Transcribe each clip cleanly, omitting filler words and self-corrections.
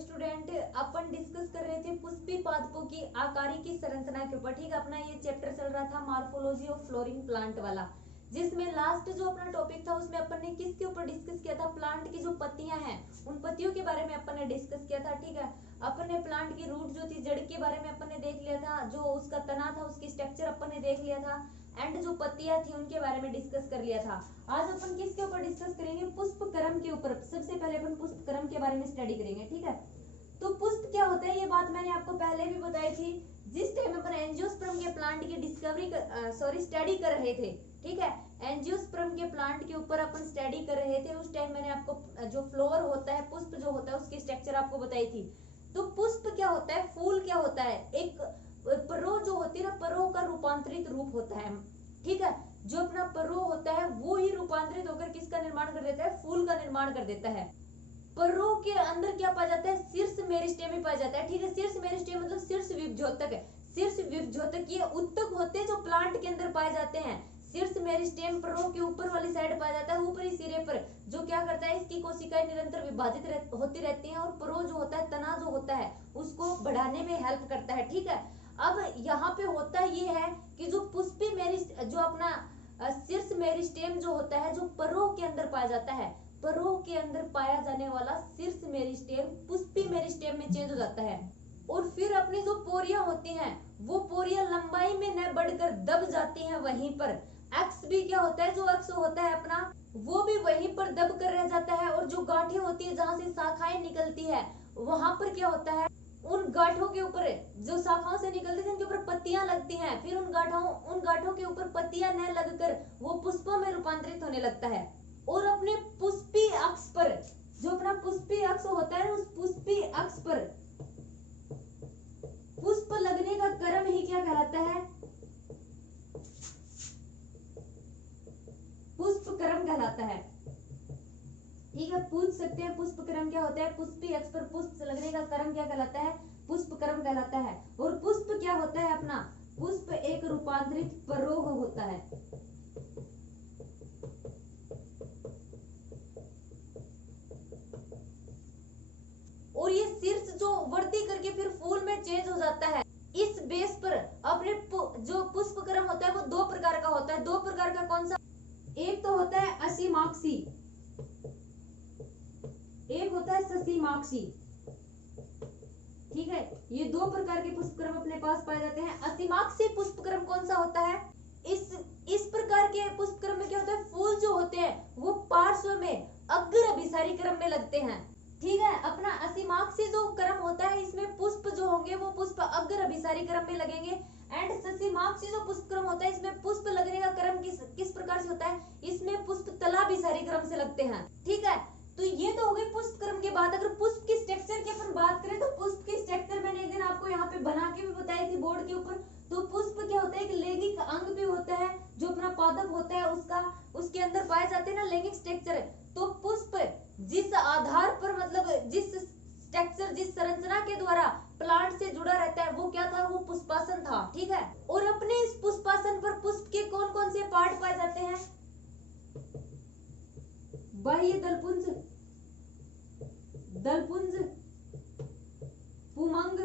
Student, अपन discuss कर रहे थे पुष्पी पादपों की आकारिकी संरचना के ऊपर। ठीक है, अपना ये चैप्टर चल रहा था मॉर्फोलॉजी ऑफ फ्लोरिंग प्लांट वाला, जिसमें लास्ट जो अपना टॉपिक था उसमें अपन ने किसके ऊपर डिस्कस किया था? प्लांट की जो पत्तियां हैं उन पत्तियों के बारे में अपन ने डिस्कस किया था। ठीक है, अपन ने प्लांट की रूट जो थी, जड़ के बारे में अपन ने देख लिया था, जो उसका तना था उसकी स्ट्रक्चर अपन ने देख लिया था, एंड जो पत्तियां थी उनके बारे में डिस्कस कर लिया था। आज अपन किसके ऊपर डिस्कस करेंगे? पुष्पक्रम के ऊपर। सबसे पहले अपन पुष्पक्रम के बारे में स्टडी करेंगे। ठीक है, तो पुष्प क्या होता है ये बात मैंने आपको पहले भी बताई थी, जिस टाइम अपन एंजियोस्पर्म के प्लांट की स्टडी कर रहे थे। ठीक है, एंजियोस्पर्म के प्लांट के ऊपर अपन स्टडी कर रहे थे, उस टाइम मैंने आपको जो फ्लोर होता है, पुष्प जो होता है, उसकी स्ट्रक्चर आपको बताई थी। तो पुष्प क्या होता है, फूल क्या होता है? एक परो जो होती है ना, परो का रूपांतरित रूप होता है। ठीक है, जो अपना परो होता है वो ही रूपांतरित होकर किसका निर्माण कर देता है? फूल का निर्माण कर देता है। परो के अंदर क्या पाया जाता है? शीर्ष मेरिस्टेम ही पाया जाता है। ठीक है, शीर्ष मेरिस्टेम मतलब शीर्ष विभज्योतक है। शीर्ष विभज्योतक ये उत्तक होते हैं जो प्लांट के अंदर पाए जाते हैं। शीर्ष मेरिस्टेम परो के ऊपर वाली साइड पाया जाता है, ऊपरी सिरे पर, जो क्या करता है, इसकी कोशिकाएं निरंतर विभाजित होती रहती हैं, और परो जो होता है, तना जो होता है, उसको बढ़ाने में हेल्प करता है। ठीक है, अब यहाँ पे होता ये है कि जो पुष्पी जो अपना शीर्ष मेरिस्टेम जो होता है, जो परो के अंदर पाया जाता है, परो के अंदर पाया जाने वाला शीर्ष मेरिस्टेम पुष्पी मेरिस्टेम में चेंज हो जाता है, और फिर अपनी जो पोरियां होती हैं वो पोरियां लंबाई में न बढ़कर दब जाती हैं वहीं पर। एक्स भी क्या होता है, जो एक्स होता है अपना, वो भी वहीं पर दब कर रह जाता है, और जो गांठें होती है जहां से शाखाएं निकलती है, वहां पर क्या होता है, उन गांठों के ऊपर जो शाखाओं से निकलती है उनके ऊपर पत्तियां लगती हैं, फिर उन गांठों के ऊपर पत्तियां न लगकर वो पुष्पों में रूपांतरित होने लगता है। और अपने पुष्पी अक्ष पर, जो अपना पुष्पी अक्ष होता है, उस पुष्पी अक्ष पर पुष्प लगने का क्रम ही क्या कहलाता है? पुष्पक्रम कहलाता है। ठीक है, पूछ सकते हैं पुष्पक्रम क्या होता है? पुष्पी अक्ष पर पुष्प लगने का क्रम क्या कहलाता है? पुष्पक्रम कहलाता है। और पुष्प क्या होता है अपना? पुष्प एक रूपांतरित परोह होता है। और ये शीर्ष जो वृद्धि करके फिर फूल में चेंज हो जाता है, इस बेस पर अपने जो पुष्पक्रम होता है वो दो प्रकार का होता है। दो प्रकार का कौन सा? एक तो होता है असीमाक्षी, एक होता है ससीमाक्षी। ठीक है, ये दो प्रकार के पुष्पक्रम अपने पास पाए जाते हैं। असीमाक्षी पुष्पक्रम कौन सा होता है? इस प्रकार के पुष्पक्रम में क्या होता है, फूल जो होते हैं वो पार्श्व में अग्र अभिसारी क्रम में लगते हैं। ठीक है, अपना असीमाक्षी जो क्रम होता है, इसमें पुष्प जो होंगे वो पुष्प अग्र अभिसारी क्रम में लगेंगे। एंड ससीमाक्षी जो पुष्पक्रम होता है, इसमें पुष्प लगने का क्रम किस प्रकार से होता है? इसमें पुष्प तलाभिसारी क्रम से लगते हैं। ठीक है, तो ये तो हो गई पुष्पक्रम के बाद। अगर पुष्प की स्ट्रक्चर की अपन बात करें, तो पुष्प की स्ट्रक्चर मैंने एक दिन आपको यहाँ पे बना के भी बताई थी बोर्ड के ऊपर। तो पुष्प क्या होता है, एक लैंगिक अंग भी होता है, जो अपना पादप होता है उसके अंदर पाए जाते हैं ना लैंगिक स्ट्रक्चर। तो पुष्प जिस आधार पर, मतलब जिस स्ट्रक्चर, जिस संरचना के द्वारा प्लांट से जुड़ा रहता है, वो क्या था? वो पुष्पासन था। ठीक है, और अपने इस पुष्पासन पर पुष्प के कौन कौन से पार्ट पाए जाते हैं? बाह्य दलपुंज, दलपुंज, पुमंग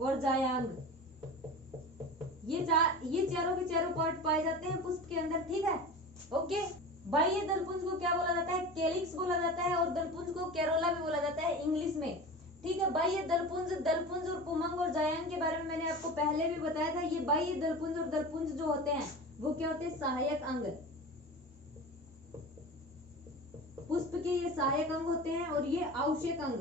और जायांग। ये चारों के चारों पार्ट पाए जाते हैं पुष्प के अंदर। ठीक है, ओके। बाह्य दलपुंज को क्या बोला जाता है? कैलिक्स बोला जाता है, और दलपुंज को कैरोला भी बोला जाता है इंग्लिश में। ठीक है, बाह्य दलपुंज और पुमंग और जायांग के बारे में मैंने आपको पहले भी बताया था। ये बाह्य दलपुंज और दलपुंज जो होते हैं वो क्या होते हैं? सहायक अंग। पुष्प के ये सहायक अंग होते हैं, और ये आवश्यक अंग,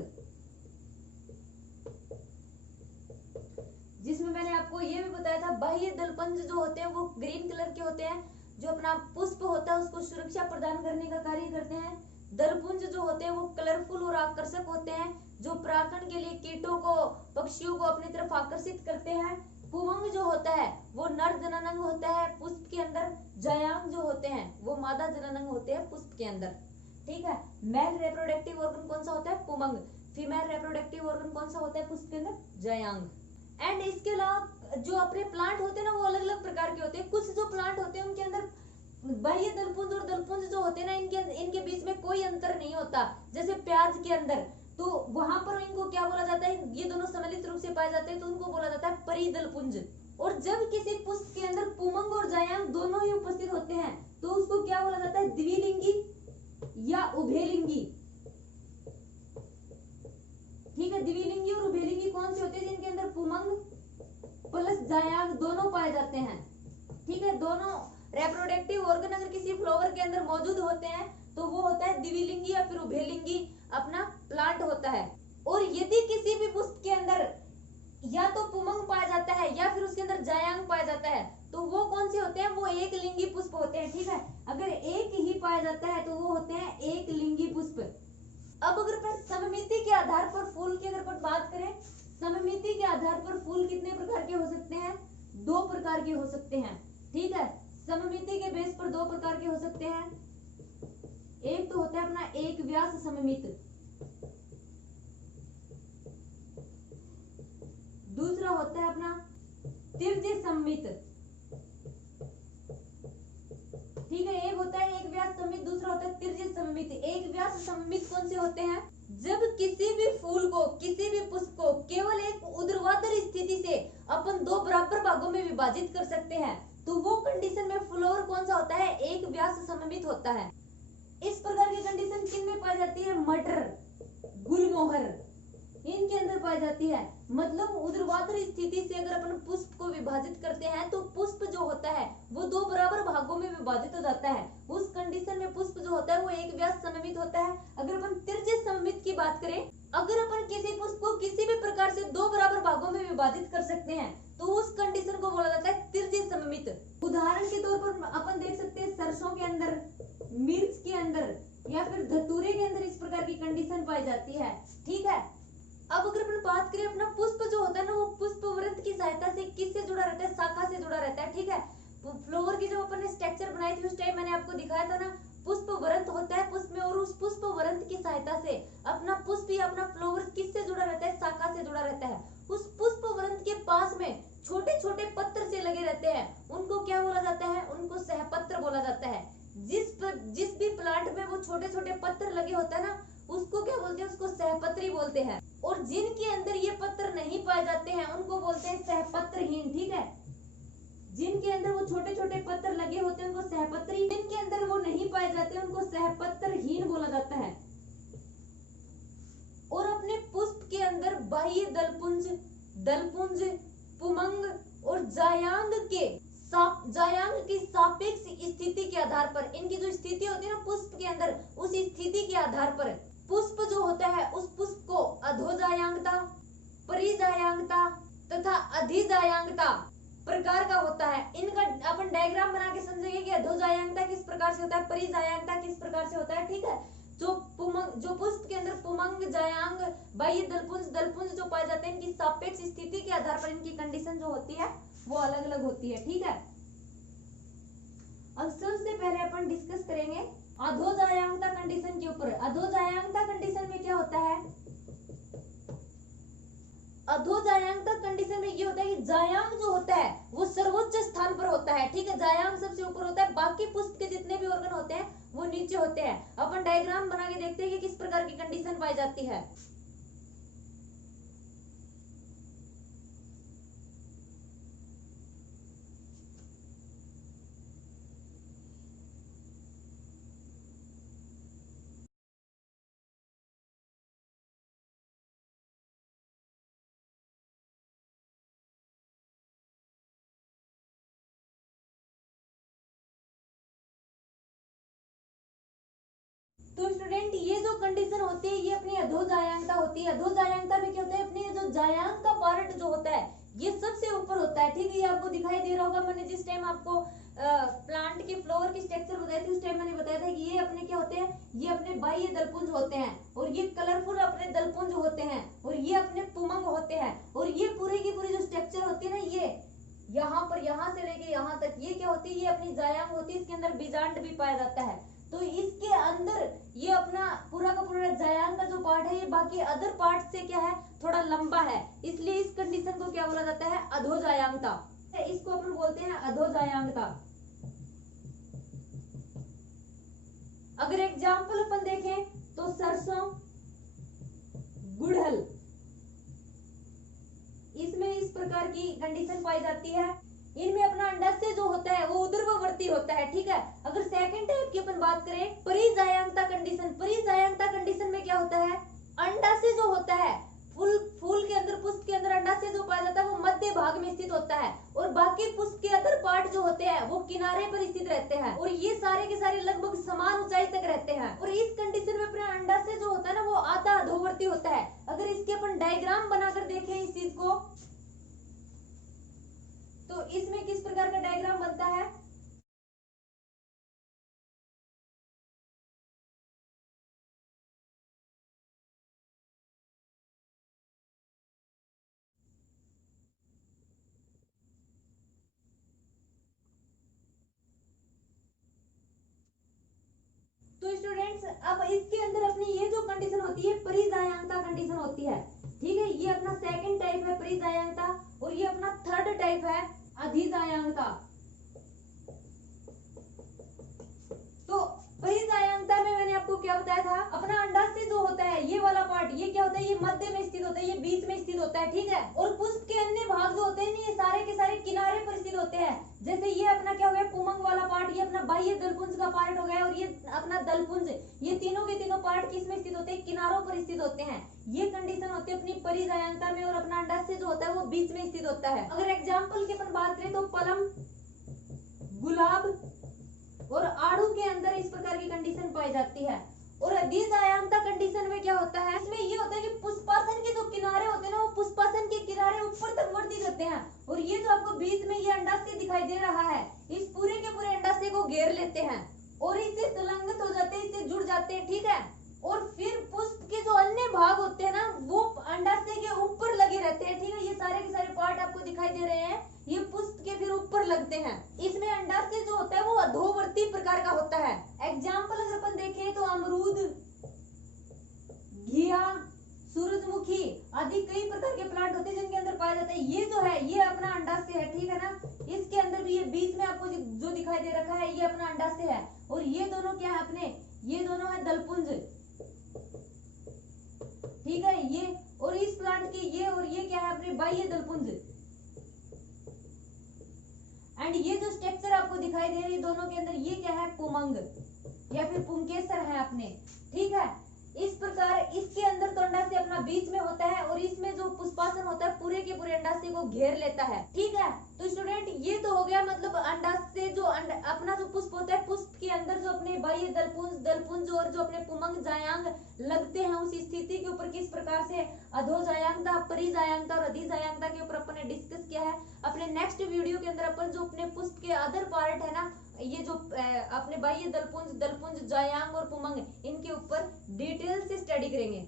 जिसमें मैंने आपको ये भी बताया था बाह्य दलपुंज जो होते हैं वो ग्रीन कलर के होते हैं, जो अपना पुष्प होता है उसको सुरक्षा प्रदान करने का कार्य करते हैं। दलपुंज जो होते हैं वो कलरफुल और आकर्षक होते हैं, जो परागण के लिए कीटों को, पक्षियों को अपनी तरफ आकर्षित करते हैं। पुमंग जो होता है वो नर जननांग होता है पुष्प के अंदर। जायांग जो होते हैं वो मादा जननांग होते हैं पुष्प के अंदर। ठीक है, मेल रिप्रोडक्टिव ऑर्गन कौन सा होता है? पुमंग। फीमेल रिप्रोडक्टिव ऑर्गन कौन सा होता है पुष्प के अंदर? जायांग। एंड इसके अलावा जो अपने प्लांट होते हैं ना, वो अलग अलग प्रकार के होते हैं। कुछ जो प्लांट होते हैं उनके अंदर बाह्य दलपुंज और दलपुंज जो होते हैं होते हैं ना, इनके बीच में कोई अंतर नहीं होता। जैसे प्याज के अंदर, तो वहां पर इनको क्या बोला जाता है, ये दोनों सम्मिलित रूप से पाए जाते हैं, तो उनको बोला जाता है परिदल पुंज। और जब किसी पुष्प के अंदर पुमंग और जायांग दोनों ही उपस्थित होते हैं तो उसको क्या बोला जाता है, द्विलिंगी या उभयलिंगी। ठीक है, द्विलिंगी और उभयलिंगी कौन से होते हैं, जिनके अंदर पुमंग प्लस जायांग दोनों पाए जाते हैं। ठीक है, दोनों रेप्रोडक्टिव ऑर्गन अगर किसी फ्लावर के अंदर मौजूद होते हैं तो वो होता है द्विलिंगी या फिर उभयलिंगी अपना प्लांट होता है। और यदि किसी भी पुष्प के अंदर या तो पुमंग पाया जाता है या फिर उसके अंदर जायांग पाया जाता है तो वो कौन से होते हैं, वो एक लिंगी पुष्प होते हैं। ठीक है, अगर एक ही पाया जाता है तो वो होते हैं एक लिंगी पुष्प। अब अगर अपन सममिति के आधार पर फूल की अगर अपन बात करें, सममिति के आधार पर फूल कितने प्रकार के हो सकते हैं, 2 प्रकार के हो सकते हैं। ठीक है, सममिति के बेस पर 2 प्रकार के हो सकते हैं। एक तो होता है अपना एक व्यास सममित, दूसरा होता है अपना तिर्य सममित। ठीक है, एक होता है एक व्यास सममित, दूसरा होता है तिर्य सममित। एक व्यास सममित कौन से होते हैं, जब किसी भी फूल को, किसी भी पुष्प को केवल एक ऊर्ध्वाधर स्थिति से अपन 2 बराबर भागों में विभाजित कर सकते हैं तो वो कंडीशन में फ्लावर कौन सा होता है, एक व्यास सममित होता है। इस प्रकार की कंडीशन किन में पाई जाती है, मटर, गुलमोहर, इनके अंदर पाई जाती है। मतलब ऊर्ध्वाधर स्थिति से अगर अपन पुष्प को विभाजित करते हैं तो पुष्प जो होता है वो 2 बराबर भागों में विभाजित हो जाता है। उस कंडीशन में पुष्प जो होता है वो एक व्यास सममित होता है। अगर अपन तिर्य सममित की बात करें, अगर अपन किसी पुष्प को किसी भी प्रकार से 2 बराबर भागों में विभाजित कर सकते हैं तो उस कंडीशन को बोला जाता है तिर्य सममित। उदाहरण के तौर पर अपन देख सकते हैं सरसों के अंदर, मिर्च के अंदर या फिर धतूरे के अंदर इस प्रकार की कंडीशन पाई जाती है। ठीक है, अब अगर अपन बात करें अपना पुष्प जो होता है ना, वो पुष्प वृंत की सहायता से किससे जुड़ा रहता है, शाखा से जुड़ा रहता है। ठीक है, फ्लावर की जब अपन ने स्ट्रक्चर बनाई थी उस टाइम मैंने आपको दिखाया था ना, पुष्प वृंत होता है पुष्प में, और उस पुष्प वृंत की सहायता से अपना पुष्प या अपना फ्लावर किससे जुड़ा रहता है, शाखा से जुड़ा रहता है। उस पुष्प वृंत के पास में छोटे छोटे पत्र से लगे रहते हैं, उनको क्या बोला जाता है, उनको सहपत्र बोला जाता है। जिस भी प्लांट में वो छोटे छोटे पत्र लगे होते हैं ना, उसको क्या बोलते हैं, उसको सहपत्री बोलते हैं। और जिनके अंदर ये पत्र नहीं पाए जाते हैं उनको बोलते हैं सहपत्रहीन। ठीक है, जिनके अंदर वो छोटे छोटे पत्र लगे होते हैं उनको सहपत्री, जिनके अंदर वो नहीं पाए जाते उनको सहपत्रहीन बोला जाता है। और अपने पुष्प के अंदर बाह्य दलपुंज, दलपुंज, पुमंग और जायांग की सापेक्ष स्थिति के आधार पर, इनकी जो स्थिति होती है ना पुष्प के अंदर, उस स्थिति के आधार पर पुष्प जो होता है उस पुष्प को अधोजायांगता, परिजायांगता तथा अधिजायांगता प्रकार का होता है। इनका अपन डायग्राम बना के समझेंगे कि अधोजायांगता किस प्रकार से होता है, परिजायांगता किस प्रकार से होता है। ठीक है, जो पुष्प के अंदर पुमंग, जायांग, बाह्य दलपुंज, दलपुंज जो पाए जाते हैं, इनकी सापेक्ष स्थिति के आधार पर इनकी कंडीशन जो होती है वो अलग अलग होती है। ठीक है, अब सबसे पहले अपन डिस्कस करेंगे अधोजायांगता कंडीशन के ऊपर। अधोजायांगता कंडीशन में क्या होता है, अधोजायांगता कंडीशन में ये होता है कि जायांग जो होता है वो सर्वोच्च स्थान पर होता है। ठीक है, जायांग सबसे ऊपर होता है, बाकी पुष्प के जितने भी ऑर्गन होते हैं वो नीचे होते हैं। अपन डायग्राम बना के देखते हैं कि किस प्रकार की कंडीशन पाई जाती है। तो स्टूडेंट ये जो कंडीशन होती है ये अपनी अधोजायांगता होती है। अधोजायांगता में क्या होता है, अपनी जो जायांग का पार्ट जो होता है ये सबसे ऊपर होता है। ठीक है, ये आपको दिखाई दे रहा होगा, मैंने जिस टाइम आपको प्लांट के फ्लावर की स्ट्रक्चर बताई थी उस टाइम मैंने बताया था कि ये अपने क्या होते हैं, ये अपने बाह्य दलपुंज होते हैं और ये कलरफुल अपने दलपुंज होते हैं और ये अपने पुमंग होते हैं। और ये पूरी की पूरी जो स्ट्रक्चर होती है ना, ये यहाँ पर, यहाँ से लेके यहाँ तक ये क्या होती है, ये अपनी जायांग होती है। इसके अंदर बीजांड भी पाया जाता है, तो इसके अंदर ये अपना पूरा का पूरा जायांग का जो पार्ट है ये बाकी अदर पार्ट से क्या है, थोड़ा लंबा है, इसलिए इस कंडीशन को क्या बोला जाता है, अधोजायांगता। इसको अपन बोलते हैं अधोजायांगता। अगर एग्जाम्पल अपन देखें तो सरसों, गुड़हल, इसमें इस प्रकार की कंडीशन पाई जाती है। इनमें अपना अंडाशय जो होता है वो ऊर्ध्ववर्ती होता है, ठीक है। अगर सेकंड टाइप की अपन बात करें परिजायांगता कंडीशन, परिजायांगता कंडीशन में क्या होता है, अंडाशय जो होता है फूल के अंदर, पुष्प के अंदर अंडाशय जो पाया जाता है वो मध्य भाग में स्थित होता है और बाकी पुष्प के अदर पार्ट जो होते हैं वो किनारे पर स्थित रहते हैं और ये सारे के सारे लगभग समान ऊंचाई तक रहते हैं। और इस कंडीशन में अपना अंडाशय जो होता है ना वो आधा अधोवर्ती होता है। अगर इसके अपन डायग्राम बनाकर देखें इस चीज को, तो इसमें किस प्रकार का डायग्राम बनता है, तो स्टूडेंट्स अब इसके अंदर अपनी ये जो कंडीशन होती है परिजायांगता कंडीशन होती है, ठीक है। ये अपना सेकंड टाइप है परिजायांगता और ये अपना थर्ड टाइप है अधिजायांगता। तो परिजायांगता में मैंने आपको क्या बताया था, अपना अंडाशय जो होता है ये वाला पार्ट, ये क्या होता है, ये मध्य में स्थित होता है, ये बीच में स्थित होता है, ठीक है। और पुष्प के अन्य भाग जो होते हैं ये सारे के सारे किनारे पर स्थित होते हैं। जैसे ये अपना क्या हो गया पुमंग वाला पार्ट, ये अपना बाह्य दलपुंज का पार्ट हो गया और ये अपना दलपुंज, ये तीनों के तीनों पार्ट किस में स्थित होते हैं, किनारों पर स्थित होते हैं। ये कंडीशन होती है अपनी परिजायांगता में और अपना अंडाशय जो होता है वो बीच में स्थित होता है। अगर एग्जाम्पल की अपन बात करें तो पलम, गुलाब और आड़ू के अंदर इस प्रकार की कंडीशन पाई जाती है। और अधिजायांगता कंडीशन में क्या होता है, इसमें ये होता है कि पुष्पासन के जो किनारे होते हैं ना वो पुष्पासन के किनारे ऊपर तक वर्धित होते हैं और ये जो आपको बीच में ये अंडाशय दिखाई दे रहा है इस पूरे के पूरे अंडाशय को घेर लेते हैं और इससे संलग्नित हो जाते हैं, इससे जुड़ जाते हैं, ठीक है। और फिर पुष्प के जो अन्य भाग होते हैं ना वो अंडाशय के ऊपर लगे रहते हैं, ठीक है। ये सारे के सारे पार्ट आपको दिखाई दे रहे हैं, ये पुष्प के फिर ऊपर लगते हैं। इसमें अंडाशय जो होता है वो अधोवर्ती प्रकार का होता है। एग्जाम्पल अगर अपन देखें तो अमरूद, घिया, सूरजमुखी आदि कई प्रकार के प्लांट होते हैं जिनके अंदर पाया जाता है। ये जो है ये अपना अंडाशय है, ठीक है ना। इसके अंदर भी ये बीच में आपको जो दिखाई दे रखा है ये अपना अंडाशय है और ये दोनों क्या है अपने, ये दोनों है दलपुंज, ठीक है। ये और इस प्लांट के ये और ये क्या है अपने बाह्य दलपुंज। एंड ये जो स्ट्रक्चर आपको दिखाई दे रही है दोनों के अंदर ये क्या है पुमंग या फिर पुंकेसर है अपने, ठीक है। इस प्रकार इसके अंदर तो अंडाशय अपना बीच में होता है और इसमें जो पुष्पासन होता है पूरे के पूरे अंडाशय को घेर लेता है, ठीक है। तो स्टूडेंट ये तो हो गया मतलब अंडाशय जो अपना जो पुष्प होता है पुष्प के अंदर जो अपने बाह्य दलपुंज और जो अपने पुमंग जायांग लगते हैं उस स्थिति के ऊपर किस प्रकार से अधोजायांगता, परिजायांगता और अधिजायांगता के ऊपर अपन ने डिस्कस किया है। अपने नेक्स्ट वीडियो के अंदर अपन जो अपने पुष्प के अदर पार्ट है ना ये जो अपने बाह्य दलपुंज, जायांग और पुमंग इनके ऊपर डिटेल से स्टडी करेंगे।